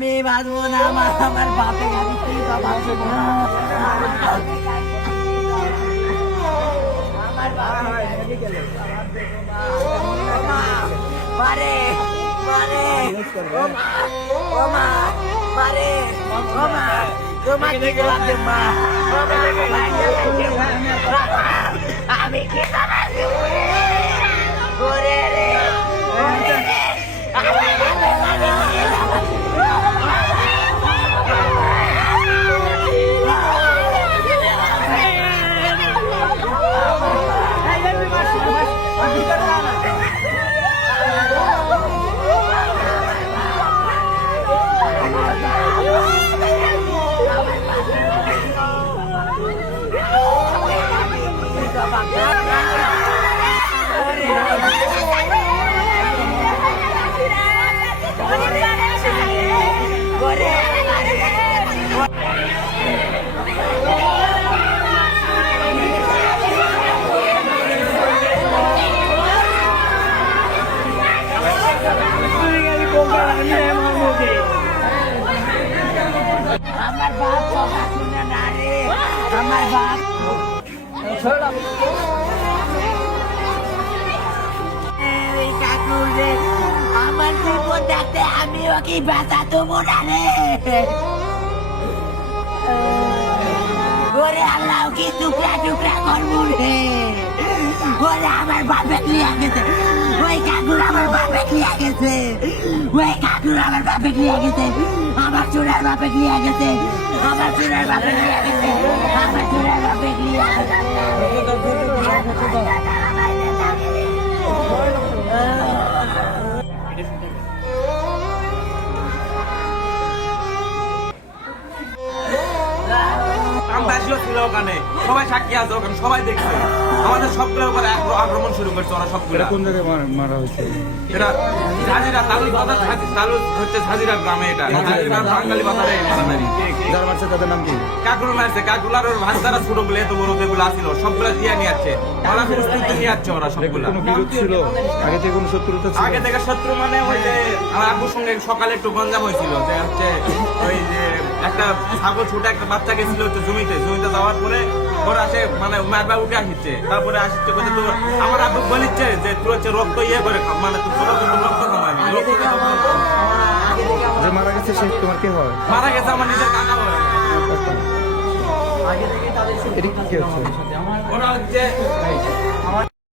আমি বাঁচবো না, আমার বাপে আমি কি বাঁচবো না, আমার মারে মারে ও মা মারে ও মা তোমার কি লাগবে মা, আমি কি করে রে আমার বাপ কথা শুনে না রে, আমার বাপ কাকু রে, আমার জীবন দেখতে আমি ওকে বাঁচা দেবো না রে। ওরে আল্লাহ কি টুকরা টুকরা করবো রে, ওরে আমার বাপে নিয়ে গেছে, ওই কাকুর আমার বাপে নিয়ে গেছে, ওই কাকুর আমার বাপে নিয়ে গেছে, আমার চুরার বাপে নিয়ে গেছে, আমার চুরার বাপে নিয়ে গেছে, আমার চুরার বাপে নিয়ে গেছে। ওখানে সবাই সাক্ষী আছে, ওখানে সবাই দেখছে আমাদের সবগুলোর উপরে আক্রমণ শুরু করছে ওরা সবগুলো। কোন জায়গায় মারা হয়েছে? এটা ঝাঁঝিরা তালুর বাজার, তালুর হচ্ছে ঝাঁঝিরা গ্রামে, এটা বাঙালি বাজারে মারামারি। যারা মারছে তাদের নাম কি? কাকুর মারছে, কাকুলার ওর ভাষারা ছোট গুলো এত বড় যেগুলো আসছিল সবগুলা দিয়ে নিয়ে যাচ্ছে, ওরা প্রস্তুতি নিয়ে যাচ্ছে ওরা সবগুলা। কোনো বিরোধ ছিল আগে থেকে? কোনো শত্রুতা ছিল আগে থেকে? শত্রু মানে ওই যে আমার আব্বুর সঙ্গে সকালে একটু গঞ্জাম হয়েছিল, যে হচ্ছে ওই যে একটা ছাগল ছোট একটা বাচ্চা গেছিল হচ্ছে জমিতে যাওয়ার পরে ওরা আসে মানে মারবা উঠে আসছে, তারপরে আসছে বলছে তো আমার আব্বু বলিচ্ছে যে তুই হচ্ছে রক্ত ইয়ে করে মানে তুই ছোট রক্ত খাওয়াবি। যে মারা গেছে সে তোমার কি হয়? মারা গেছে আমার নিজের কাকা হয়। এটা কি হচ্ছে? ওরা হচ্ছে